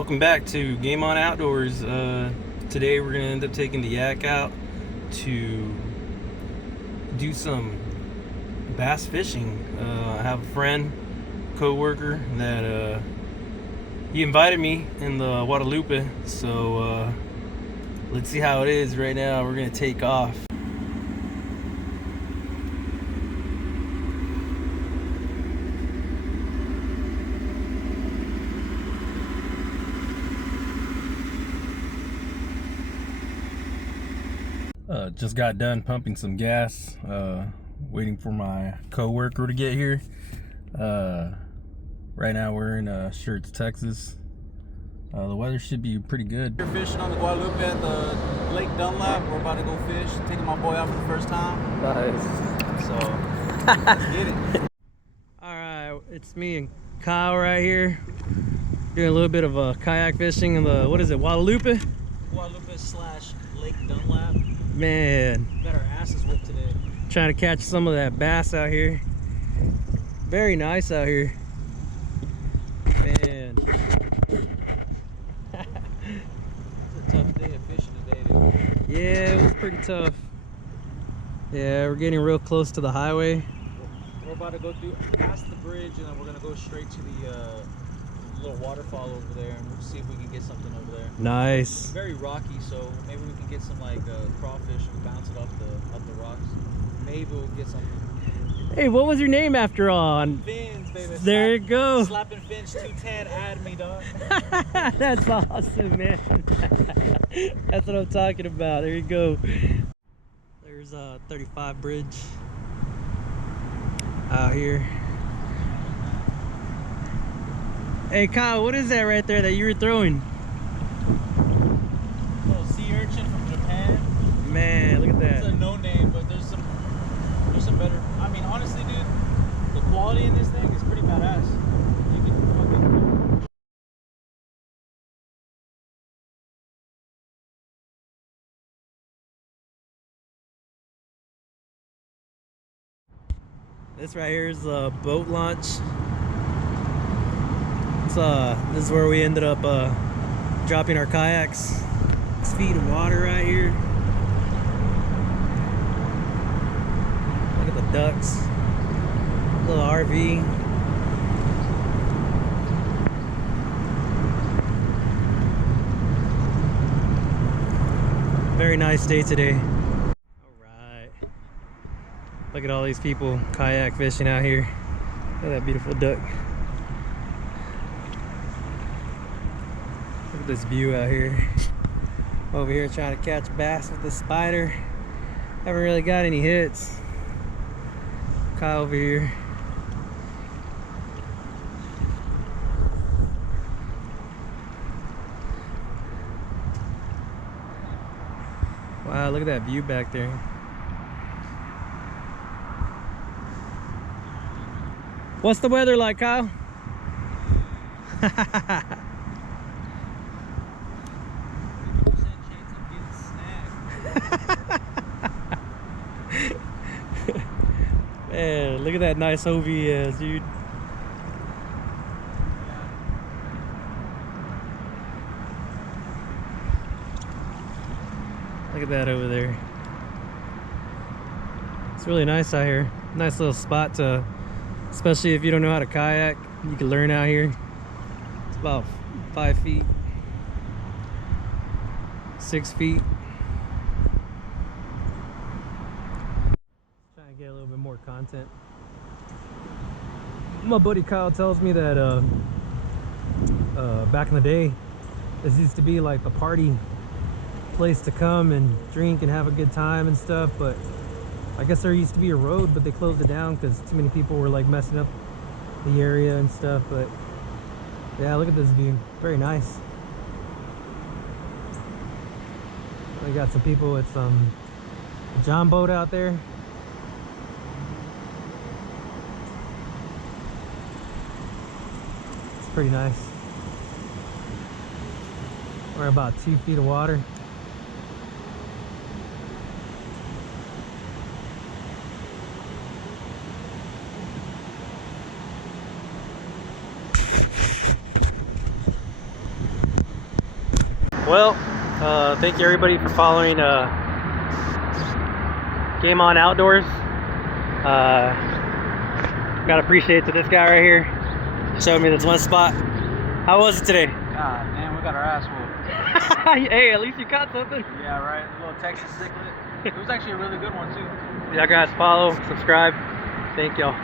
Welcome back to Game On Outdoors. Today we're going to end up taking the yak out to do some bass fishing. I have a friend, co-worker, that he invited me in the Guadalupe, so let's see how it is. Right now we're going to take off. Just got done pumping some gas, waiting for my co-worker to get here. Right now we're in Shirts, Texas. The weather should be pretty good. We're fishing on the Guadalupe at the Lake Dunlap. We're about to go fish, taking my boy out for the first time. Nice. So, let's get it. Alright, it's me and Kyle right here. Doing a little bit of kayak fishing in the, what is it, Guadalupe? Guadalupe / Lake Dunlap. Man, Got our asses whipped today. trying to catch some of that bass out here. Very nice out here. Man. It's a tough day of fishing today, dude. Yeah, it was pretty tough. Yeah, we're getting real close to the highway. We're about to go through past the bridge, and then we're gonna go straight to the little waterfall over there, and we'll see if we can get something over there. Nice. It's very rocky, so maybe we can get some like crawfish and bounce it off the rocks. Maybe we'll get something. Hey, what was your name after all? Fins, baby. There you go. Slapping Finch 210, add me, dog. That's awesome, man. That's what I'm talking about. There you go. There's 35 bridge out here. Hey Kyle, what is that right there that you were throwing? Little sea urchin from Japan. Man, look at that. It's a no name, but there's some better. I mean, honestly, dude, the quality in this thing is pretty badass. You can fucking. This right here is a boat launch. This is where we ended up dropping our kayaks. 6 feet of water right here. Look at the ducks. Little RV. Very nice day today. Alright. Look at all these people kayak fishing out here. Look at that beautiful duck. Look at this view out here. Over here trying to catch bass with the spider. Haven't really got any hits. Kyle over here. Wow, look at that view back there. What's the weather like, Kyle? Man, look at that nice hove he has, dude. Look at that over there. It's really nice out here. Nice little spot to, especially if you don't know how to kayak, you can learn out here. It's about 5 feet, 6 feet. Trying to get a little bit more content. My buddy Kyle tells me that back in the day, this used to be like the party place to come and drink and have a good time and stuff, but I guess there used to be a road, but they closed it down because too many people were like messing up the area and stuff. But yeah, look at this view. Very nice. We got some people with some John boat out there. It's pretty nice. We're about 2 feet of water. Well, thank you everybody for following Game On Outdoors. Gotta appreciate to this guy right here. Showed me this one spot. How was it today? God damn, we got our ass whooped. Hey, at least you caught something. Yeah, right. A little Texas cichlid. It was actually a really good one too. Y'all guys follow, subscribe. Thank y'all.